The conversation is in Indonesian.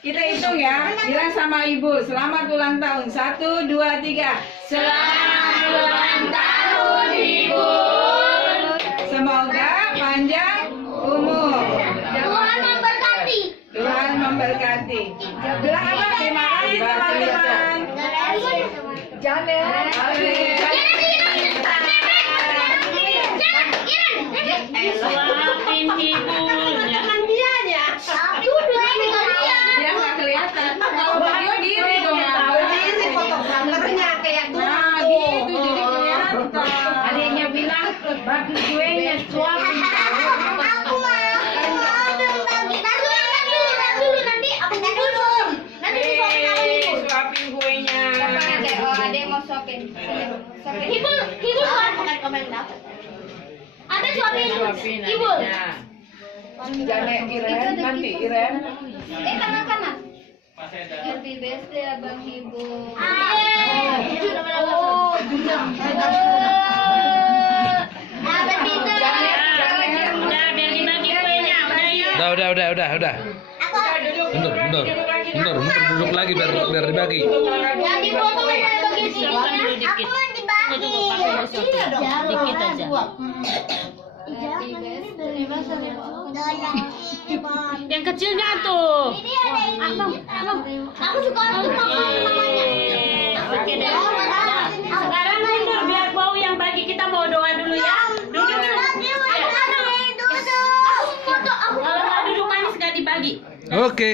kita hitung ya. Bilang sama ibu, selamat ulang tahun. 1, 2, 3. Selamat ulang tahun ibu. Semoga panjang umur. Tuhan memberkati. Tuhan memberkati. Bilang apa? Terima kasih teman-teman. Janet. Suapin ibunya. Dia nggak kelihatan. Kalau video diri dong. Berdiri fotografernya kayak Nah, gitu jadi kelihatan. Adiknya bilang bagi kuenya suapin. Aku mau berbagi. Nanti aku disuapin. Nanti disuapin aku ibu. Suapin kuenya. Adek mau suapin. Ibu suapin. Ada suapin. Ibu. Janet Iren, nanti Iren. Tangan kanan. Happy birthday Abang Ibu. Oh, Udah biar dibagi kuenya. Udah yuk. Udah. Mundur, duduk lagi biar dibagi. Yang dipotong saya bagi sini ya. Aku mau dibagi. Dikit aja. Happy birthday. Yang kecilnya tuh. Ini ada ini. Aku suka untuk namanya. Oke deh. Sekarang mundur biar bau yang bagi kita mau doa dulu ya. Duduk. Kalau nggak duduk manis nggak dibagi. Oke.